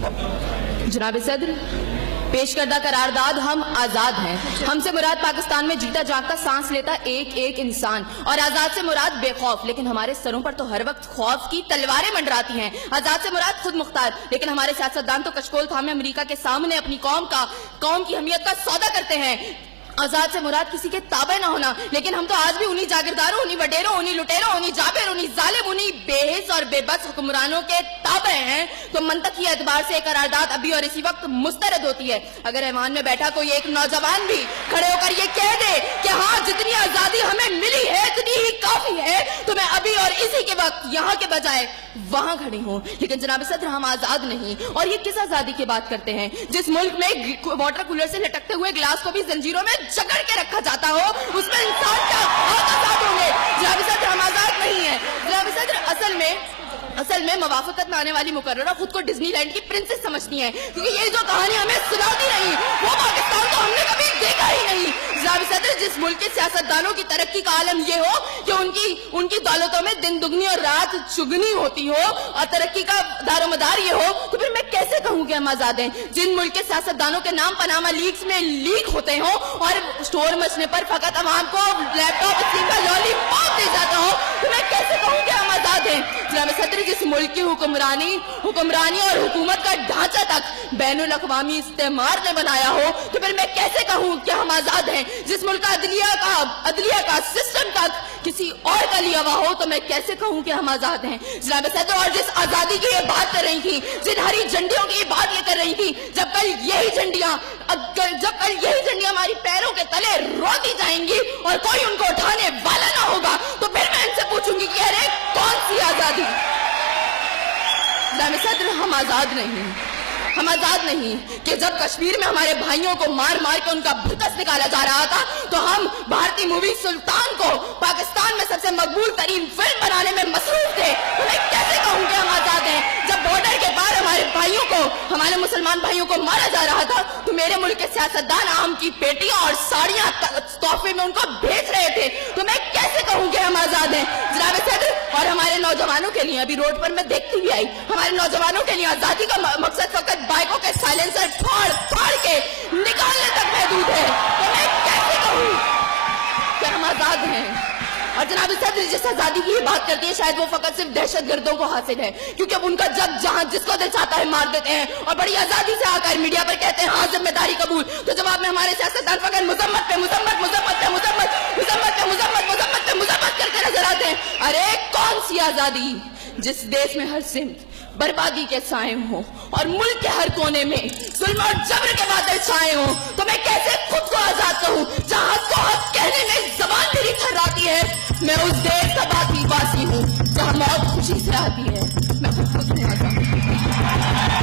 जनाब सदर, पेश करदा करारदाद हम आजाद हैं। हमसे मुराद पाकिस्तान में जीता जागता सांस लेता एक एक इंसान, और आजाद से मुराद बेखौफ, लेकिन हमारे सरों पर तो हर वक्त खौफ की तलवारें मंडराती हैं। आजाद से मुराद खुद मुख्तार, लेकिन हमारे सियासतदान तो कशकोल थामे अमेरिका के सामने अपनी कौम की हमीयत का सौदा करते हैं। आजाद से मुराद किसी के ताबे ना होना, लेकिन हम तो आज भी उन्हीं जागीरदारों, उन्हीं वडेरों, उन्हीं लुटेरों, उन्हीं जाबिर, उन्हीं जालिम, उन्हीं बेहिस और बेबस हुक्मरानों के ताबे हैं। तो मंतकी एतबार से करारदाद अभी और इसी वक्त मुस्तरद होती है। अगर ऐवान में बैठा कोई एक नौजवान भी खड़े होकर ये कह दे कि हाँ, जितनी आजादी हमें मिली है इतनी ही काफी है, तो मैं अभी और इसी के वक्त यहाँ के बजाय वहां खड़ी हूँ। लेकिन जनाब सदर, हम आजाद नहीं। और ये किस आजादी की बात करते हैं जिस मुल्क में वाटर कूलर से लटकते हुए गिलास को भी जंजीरों में जकड़ के रखा जाता हो, उसमें इंसान क्या आजाद होंगे? जनाब सदर, हम आजाद नहीं है। जनाब सदर, असल में मवाफकत में आने वाली मुकर्ररा खुद को डिज्नीलैंड की प्रिंसेस समझती है, क्योंकि ये जो कहानी हमें सुनाती रही वो पाकिस्तान तो हमने कभी देखा ही नहीं। जनाब सदर, जिस मुल्क के सियासतदानों की तरक्की का आलम ये हो कि उनकी दौलतों में दिन दुगनी और रात चुगनी होती हो, और तरक्की का दारोमदार ये हो, तो फिर मैं कैसे कहूँ कि हम आजाद हैं? जिन मुल्क के सियासतदानों के नाम पनामा लीक्स में लीक होते हो और स्टोर मचने पर फकत अवाम को लैपटॉप स्क्रीन का लॉलीपॉप दे जाता हो, तो मैं कैसे कहूँ कि हम आजाद हैं? जनाब सदर, जिस मुल्क की हुक्मरानी और हुकूमत का ढांचा तक बैनुल अक़वामी इस्तेमार ने बनाया हो, तो फिर मैं कैसे कहूँ कि हम आजाद हैं? जिस मुल्क का अदलिया का सिस्टम तक किसी और का लिया हुआ हो, तो मैं कैसे कहूँ कि हम आजाद हैं? जनाब सदर, और जिस आजादी की ये बात कर रही थी, जिन हरी झंडियों की ये बात ये कर रही थी, जब कल यही झंडियां हमारी पैरों के तले रोती जाएंगी और कोई उनको उठाने वाला ना होगा, तो फिर मैं इनसे पूछूंगी कि अरे कौन सी आजादी? जनाब सदर, हम आजाद नहीं कि जब कश्मीर में हमारे भाइयों को मार मार के उनका भुतस निकाला जा रहा था, तो हम भारतीय मूवी सुल्तान को पाकिस्तान में सबसे मकबूल तरीन फिल्म बनाने में मसरूफ थे। तो मैं कैसे कहूँ कि हम आजाद हैं? जब बॉर्डर के पार हमारे मुसलमान भाइयों को मारा जा रहा था, तो मेरे मुल्क के सियासतदान आम की पेटियां और साड़ियां तोहफे में उनको भेज रहे थे। तो मैं कैसे कहूँ कि हम आजाद हैं? जनाब सदर, और हमारे नौजवानों के लिए, अभी रोड पर मैं देखती भी आई, हमारे नौजवानों के लिए आजादी का मकसद फकत बाइकों के साइलेंसर फाड़ के निकालने तक महदूद है। तो मैं कैसे कहूँ कि हम आजाद हैं? और जनाब सदर, जिस आजादी की बात करती है, शायद वो फकत सिर्फ दहशतगर्दों को हासिल है, क्योंकि अब उनका जब जहां जिसको दिल चाहता है मार देते हैं और बड़ी आजादी से आकर मीडिया पर कहते हैं हाँ जिम्मेदारी कबूल। तो जवाब में हमारे सियासतदान फकत मुजम्मत करके नजर आते हैं। अरे कौन सी आजादी जिस देश में हर सिमत बर्बादी के साए हो और मुल्क के हर कोने में जुल्म और जबर के बादल छाए हो? तो मैं कैसे खुद को आजाद कहूँ जहाँ हक को हक कहने में जबान मेरी थर्राती है? मैं उस देश का वासी हूँ जहाँ मौत खुशी से आती है। मैं खुद को आजाद